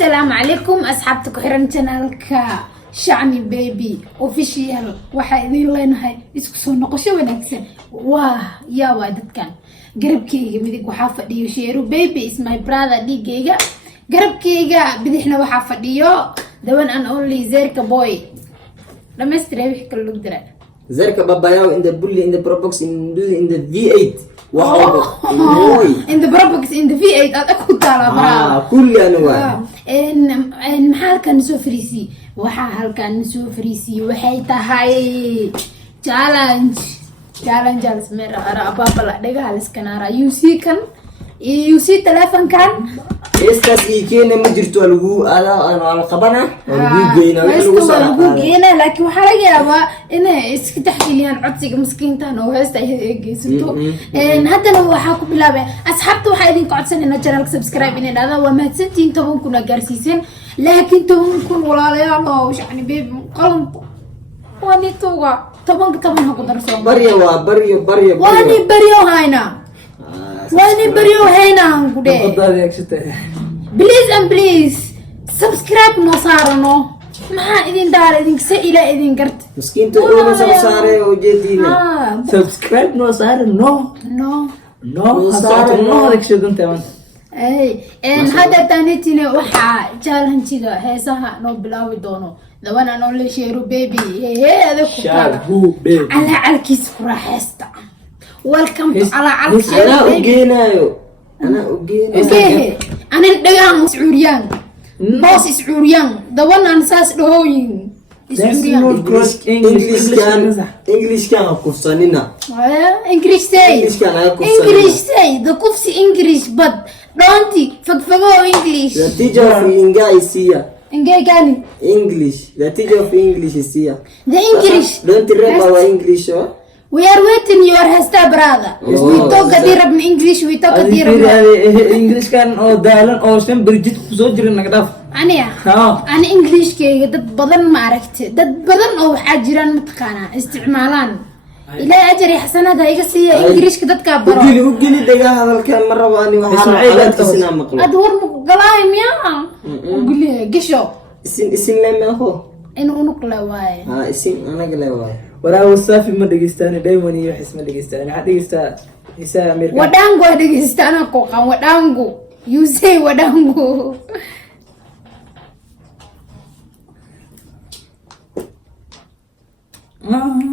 السلام عليكم أصحابتك حرن channelك شعني بيبي official waxaa idin leenahay isku soo noqosho wanaagsan waa yaa waadadkan garabkayga midig waxaa fadhiyo sheeru baby is my brother dhigayga garabkayga bidixna waxaa fadhiyo the one and only Zerka boy dhameystire wixii kala lug dira Zerka babayaw in the bully in the probox in the V8 in the probox in the V8 aad ku taala bra kulli anwa en maxalkan soo fariisi waxa halkan soo fariisi waxay tahay challenge alsmer ara ababala dhagaha liskanara you see telephone kan estas ikene ma jirto lagu ala qabana lagu geeyna lagu geeyna laakiin waxa laga yaabaa inay iska taxkiiliyaan codsiga miskiintan oo heesta ay geysato haddana waxa ku bilaabay asxaabta waxa idin ka codsanayna channelka subscribe inay dhada waa mahadsantiin 10 kun gaarsiiseen laakiin 10 kun walaalayaal oo shacni baby qalan wani toga 10 ha ku darso baryo wani baryo hayna gude please subscribe no saarno maxaa idin daara idin se ila idin garta miskiinta oo soo saaray oo jeedina subscribe no saarno saarno adeegsadanta en hada tanitine waxa challenge-ga heesaha no bilaawi doono the one and only Sheru baby hada ku kala ala alkiis furaxesta welcome to ala alkiis ana ogeenayo أنا دعام سعوريان ناس سعوريان دوانا نساس دهوين سعوريان English كان كوفسانينا English say the كوفس English but don't فقفقو English the teacher of English here English the teacher of English is here the English don't read our English we are waiting your hasta brother we talk كثير من English we talk كثير English كان أو دالن أو شن برجيت كوزوجر نقدر أنا English كي دد بدن ما عرفت دد بدن أو حاجران متقانا استعمالان إلى أجري حسنة ده يقصي English كدت كبروا وقولي دقة هذا الكلام مرة واني وحنا كسنا مقلوب أدور قلايم يا وقولي قشو اسم لما هو إنه نقله واي اسم أنا قله واي ولا وصافي ما دقيستاني دايما يحس ما دقيستاني حد دقيستا يسا أمريكا ودانغو دقيستانا كوكا ودانغو you say ودانغو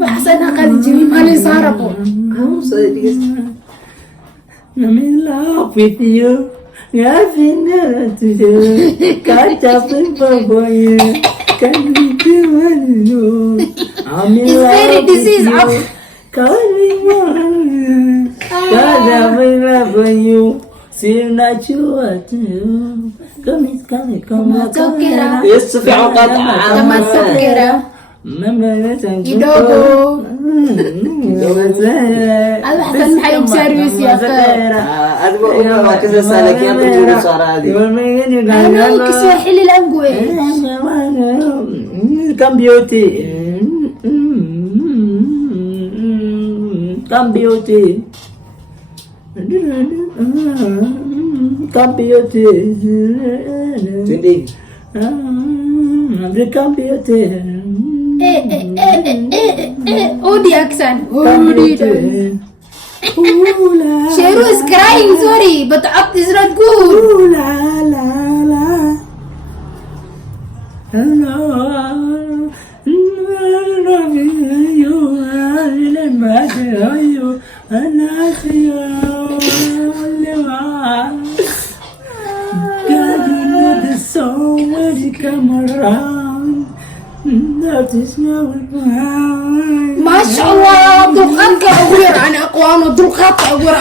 وحسنا قد جميل مالي صاربو I'm in love with you nothing else to do can't stop for you can't be too much I'm in it's love very disease of Cause I'm in love with you see not you what to do come yes في عقد كما تفكر يدوغو هذا حسن حيوم سيرفيس يا خير أدبو ما كذا سالك يا بنتي صار هذه أنا كسوة حلي الأنقوي كم بيوتي كم بيوتي كم بيوتي تندي كم بيوتي Odi accent. Sheru is crying, sorry, but the up is not good. La la la. Hello. Come around. ما شاء الله دلقاتك أغير أنا أقوان ودلقاتك أغير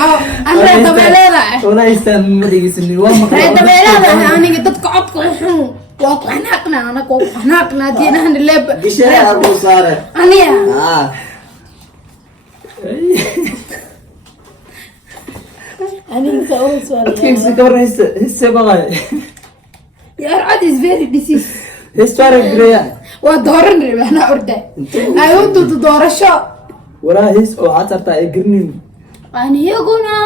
أنا رأيت بيلاده ولا يستاهل ما تيجي رأيت بيلاده أنا قدتك عطك وحو واقع حناقنا أنا كوق حناقنا دينا هن اللي قشة أبو صارة أنا أنا سأقول سؤال كيف سكر هسه بقى يا رعد is very disease هستارك جريان ودورن ربنا أرده أيوة تدور شو ولا هس أو عطر تاع جرنين أنا يقولنا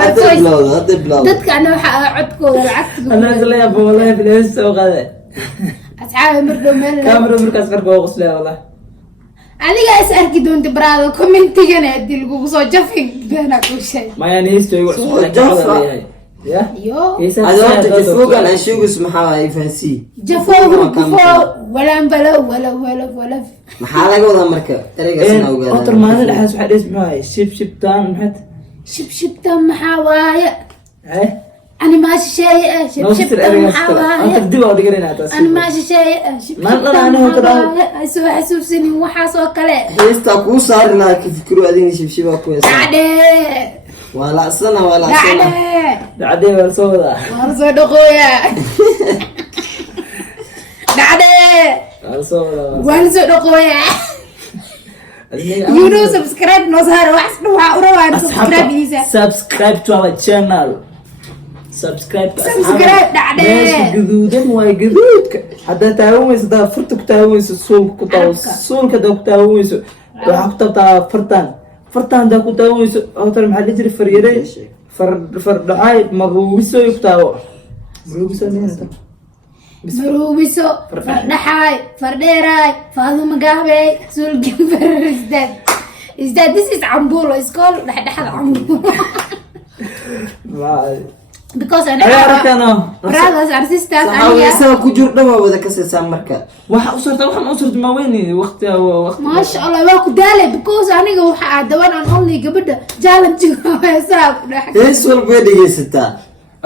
هذا بلاو dadka ana waxa codkooda lacagta انا اقول يا ابو والله في الهيس وغدا asxaabi mardo meel كاميرا مركز فرق وغسله والله adiga is arki doonta baraado commentigana hadii lagu soo jafin bana ku shay ما يعني هيستو يقول يا yo هذا وقت جفوق انا شو اسمه حاي فانسي jafoogu walaan balo wala maxaa laga wadaa marka ereygaasna ogaada قطر ما هذا الحاس واحد اسمه شيب شيب تان محت shibshibta maxaa waaye ايه ani ma shisheeye shibshibta maxaa انت waaye بدي اقعد اقرا هذا ani ma shisheeye shibshibta soo xasuusanin waxaas oo kale heesta kuu saarnaa ka fikiro adina shibshiba ku heesta dhacde waa lacsana بعدين وصودا waan soo dhaqooya dhacde وصودا waan soo dhaqooya you know subscribe no saar wax waxa u rawaan subscribe isa subscribe to our channel subscribe dhacde جدودن واي جدود حتى تاويس دا فرتك تاويس سول كتاو سول كدا كتاويس waxa ku tabtaa fartan da ku taawayso oo tar maxaa la jiri fariyay dhaxay maruubiso yuftaawo maruubiso neenta maruubiso fardhaxay fardheeray faaduma gaabay sulgin farisdad is that this is ambulo is called dhaxdhaxad ambulo because ana ayarkana brothers and sisters saxaawaysa ku jir dhama wada ka seesan marka waxa u surta ma weyni waqti ما شاء الله waa ku daalay because aniga waxa aad dawan aan only gabadha challenge heesaa ku dhax hees walba dhegeysataa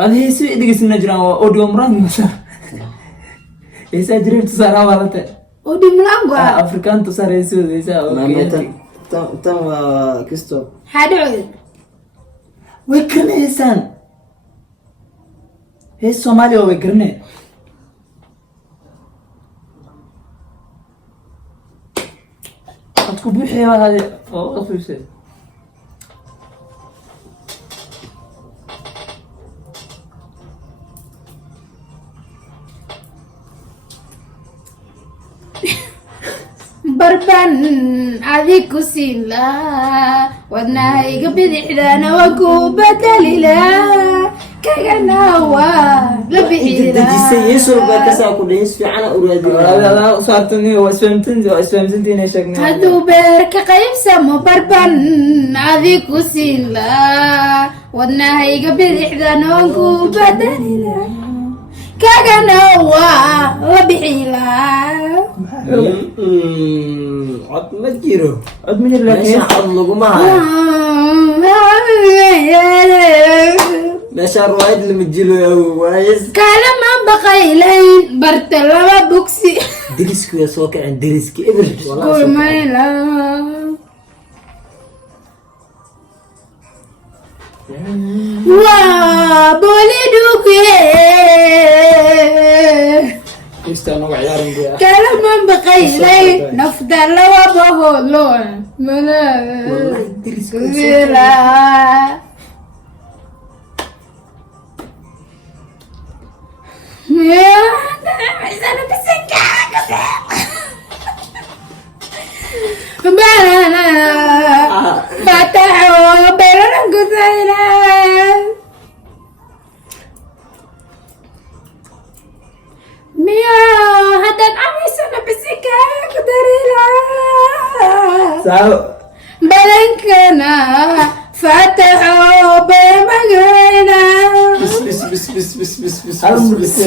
aan heesi dhigisna jiraan audio maraan masa heesa jireen tusara walata oo dimlango afrikaan tusara heesa tan waa kisto hadhood way karnaysan hees Soomaaliya way karnay أتكو بوحي هذا أو أفوسه barban adiku siila wadnahayga bidixdaana waa ku badalila kagana waa la bixila dejisay yeeso baa ka saa ku dhays fiican u هذا صارتني واسفهمتني شكلي hadduu beer ka qaybsamo barban adiku siila wadnahayga bidixdaana waa ku badalila kagana waa la bixila cod ma jiro عد من meesha الله cod laguma hayo meesha ruwaayad lama jilo waayes kalama baqaylayn barta laba bogsi diriski waa soo kaceen diriski eber kulmayla waa boliduke يستانوا عيارهم بيها kalama baqaylayn nafta laba baholo mala أنا بسكاك فتحوا بيرنا قتيلا ميا هذا العميس أنا بسكاك دريلا بلنكنا فتحوا بمجينا بس بس بس بس بس بس بس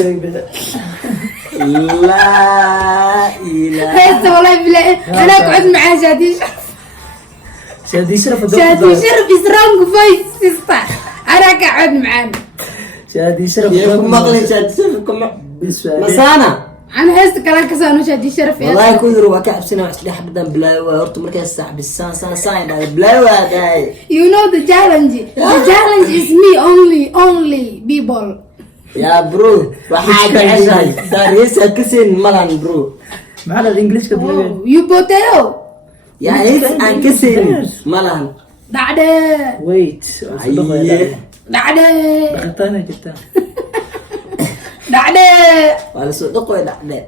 لا إله هسه والله بالله أنا أقعد مع شادي شادي شرف شادي شرف يسرانق فايس سيستا أنا أقعد معانا شادي شرف ياكم مقلي شاد سفكم مسانا أنا هسه كلام كسانو شادي شرف والله كل روا كعب سنة وعشرين حبدا بلاوة ورت مركز الساعة بالسان سان بعد بلاوة داي You know the challenge is me only people يا برو وحاجة عشان داريسة كسين ملان برو معنا الانجليش كده You potato يا هيك أن كسين ملان دعدة ويت دعدة غلطانة جدا دعدة ولا صدق ولا لا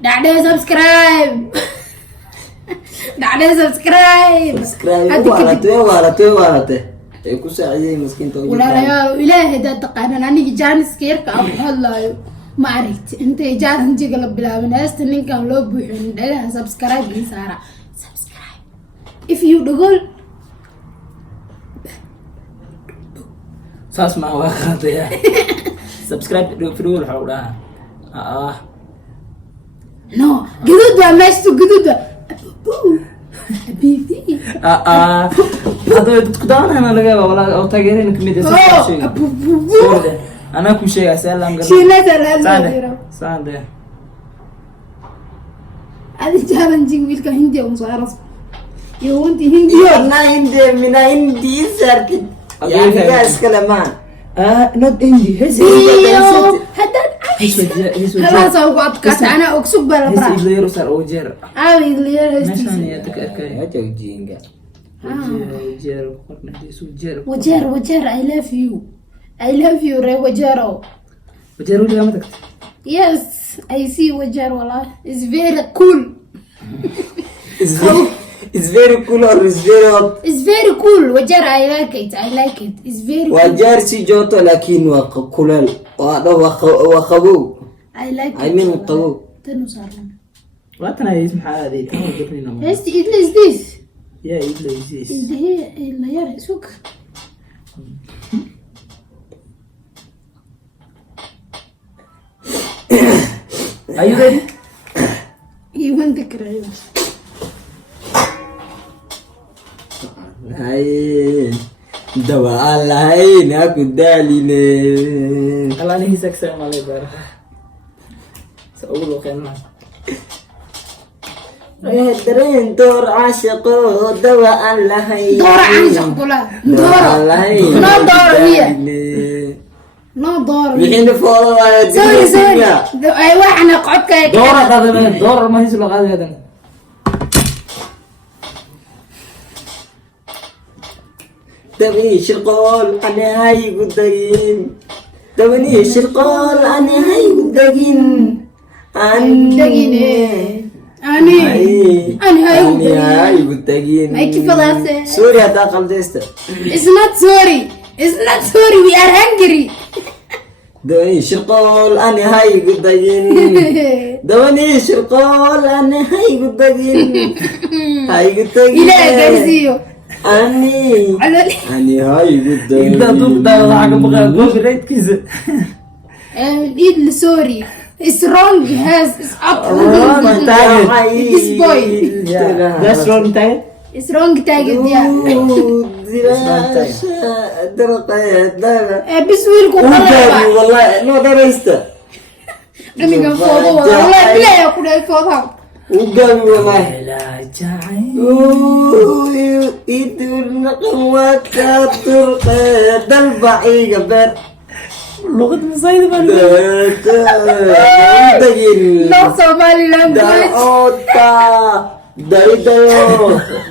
دعدة سبسكرايب دعدة سبسكرايب سبسكرايب ولا توي ay ku saacideen miskiinta ugu walaalayaal ilaahay daa taqaanan aniga jaaniska yarka aan ku hadlaayo ma aragti intay jaaranjiga la bilaabin heesta ninkan loo buuxin dhagaha subscribe ii saara subscribe if you dhagol saas ma waa qaadaya subscribe video waxa uu dhahaa no guduud waa meeshtu guduud habibi hadda dadku daanana laga yaabaa walaa oo taageerina kamid ah soo ana ku sheegay salaam gaar shiilada la jiro saande adi jaaranjiga wiilka hindi oo saaras iyo wanti hindi mina hindi sarki yani gas kalaman not hindi هذا خلاص أوقات كاس أنا أكسب بلا برا اللي يرسل أوجر عادي اللي ماشان يرسل يا تكركي هاتوا جينجا وجر قرنا دي سوجر وجر I love you I love you ري وجرو وجر ولا ما تكت yes I see وجر والله it's very cool it's very cool or it's very hot it's very cool وجر I like it it's very cool وجر سي جوتو لكن وكلال وخبو I like I mean قبو تنو صار لنا واتنا اسم هذه تقولي لنا is this يا إدليس اللي هي اللي يا سوق Are you ready? يوم ذكر هاي دواء العين اكو داليني الله عليه سكسر ما لي بار سأقوله كلمة درين دور عاشق دواء العين دور عاشق بلا دور ما دور هي ما دور الحين فوضى سوري اي واحد انا قعدت دور هذا دور ما هي سلوك هذا تبنيش القول أنا هاي قدين تبنيش القول أنا هاي قدين أنا هاي قدين هاي كيف ضاسة سوريا داخل ديستا It's not sorry we are hungry تبنيش القول أنا هاي قدين تبنيش القول أنا هاي قدين هاي قدين إلى جرزيو أني هاي قدين إذا تبدأ حاجة بقى قوي ريت كذا إيد سوري It's wrong it's up This boy That's wrong time It's wrong target بس ويلكو والله ما درست أنا كان فوضى والله بلا يقول أي فوضى وقال والله لا جاي يدور نقوة كاتر دلبعي قبر لغة مصيدة ما لا صومالي لانجويج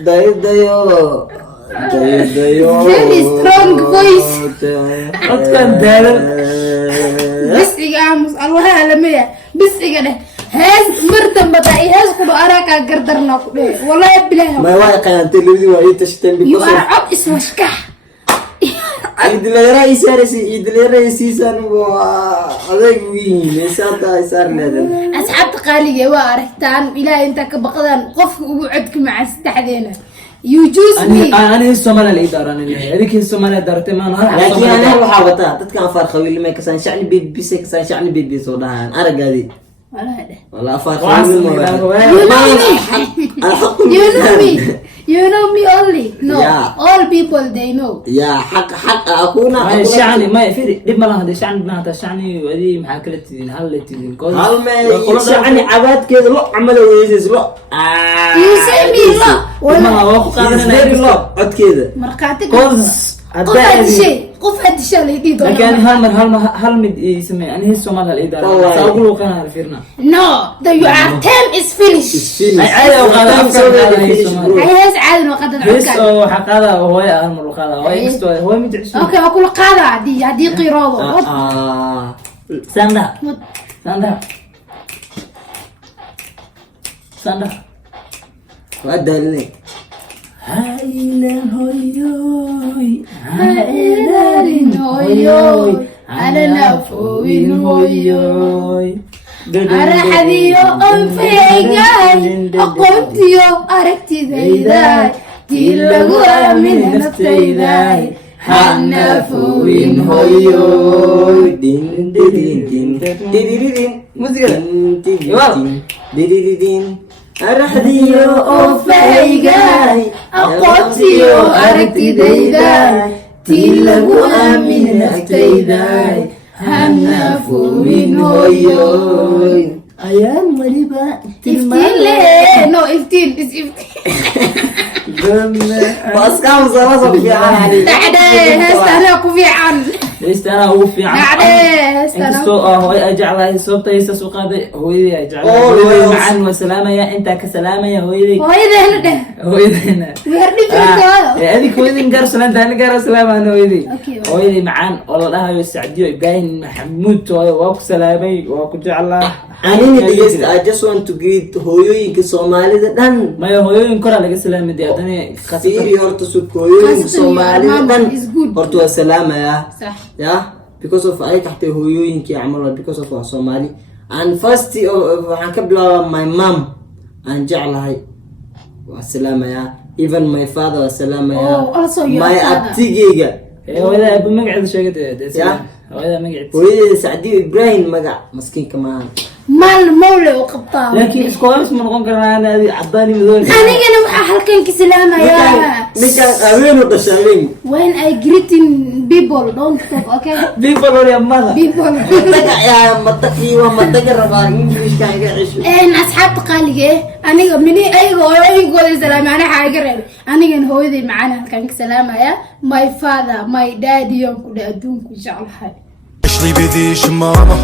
دايدايو Very strong voice أتكلم دارل بس إيجامس الله عالمية بس إيجاده هاز مرتب بتاعي هاز كله أراك قدرنا كله والله بالله ما واقع أنت اللي هو يتشتم you بقصة are up اسمه شكح عيد الرئيس عيد الرئيس أنا هذا وين ساعة صار لهذا أصحاب تقالية وارحتان إلى أنت كبقدان قف وقعدك مع استحدينا you choose me أنا السومالي الإدارة أنا هذيك السومالي إدارة ما أنا لكن أنا أروح أبطأ تتكلم فرخوي اللي ما كسان شعني بيبي سكسان شعني بيبي صودان أنا قاعد ولا هذا والله فرخوي you know me only no Yeah. all people they know يا حق أكون ما الشعني ما يفرق دب ملا هذا الشعني بناته الشعني وذي محاكلة تدين هل تدين كل هل ما شعني عباد كذا لا عمله ويزيز لا you say me لا ما هو قادرنا لا عد كذا مرقاتك كوز قف هذا الشيء قف هذا الشيء اللي يدي لكن هل مد يسمى يعني هي السومال الإدارة سأقوله كان عارفيننا no the your term is finished أي وقادر هاي هاز عادل وقدر بس عكاد هو حقاده هو أهم الوقادة هو متعشون اوكي اقول قاعدة هدي قيراضة ساندا ساندا وأدلني Hailan hoyoy, Hailan hoyoy, anana foowin hoyoy. Araxadiyo anfaygaay, aqoontiyo aragtidaydaay, tii lagu aamina naftaydaay, hana foowin hoyoy. Araxdiyo oo fahaygaay, aqoontiyo aragtidaydaay, tii lagu aamina naftaydaay, hana foowin hoyoy. ayaan weliba iftiin le no iftiin is iftiin waskaam sama soo fiican dhacde heestana ku fiican heestana ugu fiican inkastoo hooy ay jeclahay sababta heesta soo qaaday hooyadii ay jeclahay macaan wa salaamaya inta ka salaamaya hooyadeena dheh hooyadeena weer dhifirkooda adig hooyadin gaar salaanta ani gaar salaamana hooyadii macaan oo la dhahayo Sacdiyo Ibrahim Maxamuud waa ku salaamay waa ku jeclaa anini dhigeysta. I just want to greet hooyooyinka Soomaalida dhan. maya hooyooyin kora laga salaamay adani khasiri horta sub hooyooyinka Soomaalida dhan horta waa salaamaya yeah because of ay tahtay hooyooyinka camal because of Soomaali and first waxaan ka bilaabaa my mom aan jeclahay waa salaamaya even my father waa salaamaya my abtigeyga hooyada abu magaceeda sheegay hooyada magaceeda hooyada Sacdiyo Ibrahim magac maskiinka maahan mal mawle u qabtaa laakiin iskoolis ma noqon karnaa anaadi cadaan iyo madow anigana waxa halkan ka salaamaya ninka aweenu dhashay when I greeting people don't talk okay people or your mother people mataga yaa mataqi waa mataga rabaa English ka iga cisho asxaabta qaaliga aniga mini aygo hooyooyinkooda salaamana xaaga reeb anigana hooyaday macaan halkan ka salaamaya my father my daddy yoon ku adduunku jeclahay Ashley بديش ماما